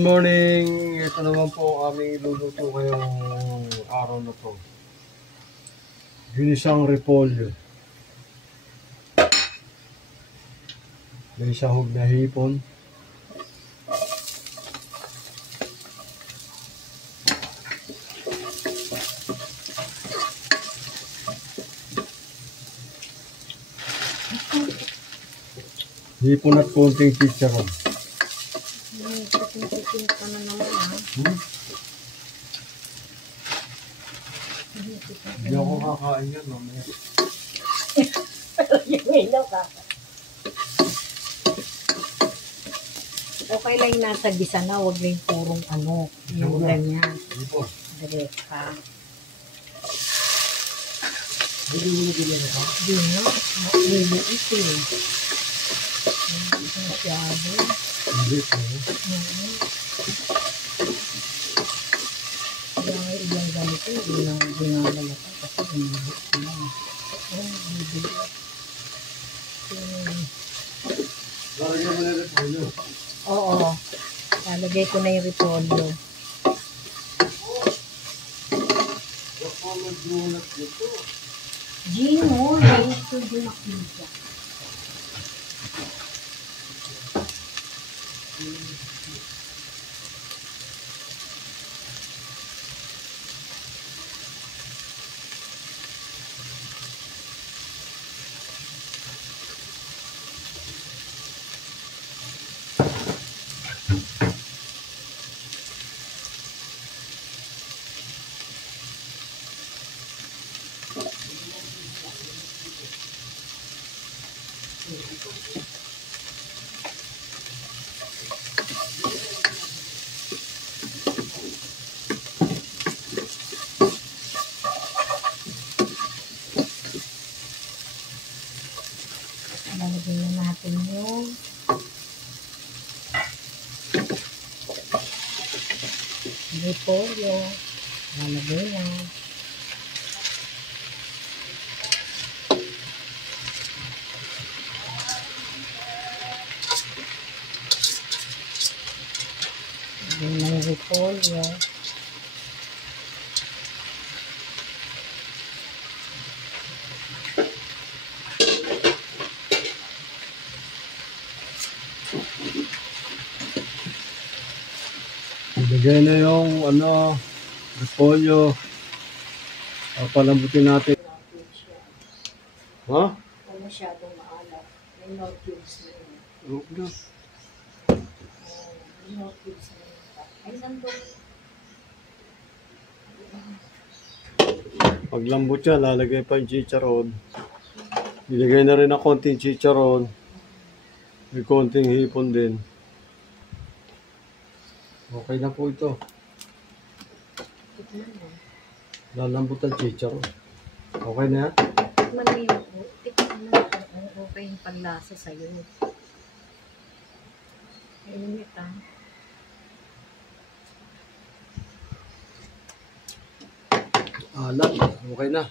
Good morning! Ito naman po ang aming iluluto ngayong araw na to. Ginisang repolyo. May sahog na hipon. Hipon at konting chicharon. Tikim ka na naman, ha? Hindi ako kakain yan, mamaya. Yung ilaw ka. Okay lang yung nasa gisa na, huwag lang purong yung ganyan. Direct ka. Hindi mo nabili na ka? Hindi na, mauluit eh. Hindi masyado. Hindi po. Kaya nga ilang ganito, hindi na ginagalakan kasi inibig na. Inibig. Lalagyan mo na repolyo. Oo. Lalagay ko na yung repolyo. Baka magdulat dito. Gino, ito yung makita. Lalagyan na natin yung repolyo. Lalagyan na. Lalagyan na yung repolyo. Ibigay na yung repolyo. Palambutin natin. Ha? Kung masyadong maalat, may no cubes na yun. Huwag na. May no cubes na yun. Ay, nandun. Paglambot siya, lalagay pa yung chicharon. Ilagay na rin ang konting chicharon. May konting hipon din. Okay na po ito. Tikman mo. Lalambot ang chicharon. Okay na yan? Tikman mo yung tikman mo kung okay yung panlasa sa'yo. Init, ha? Alam. Okay na.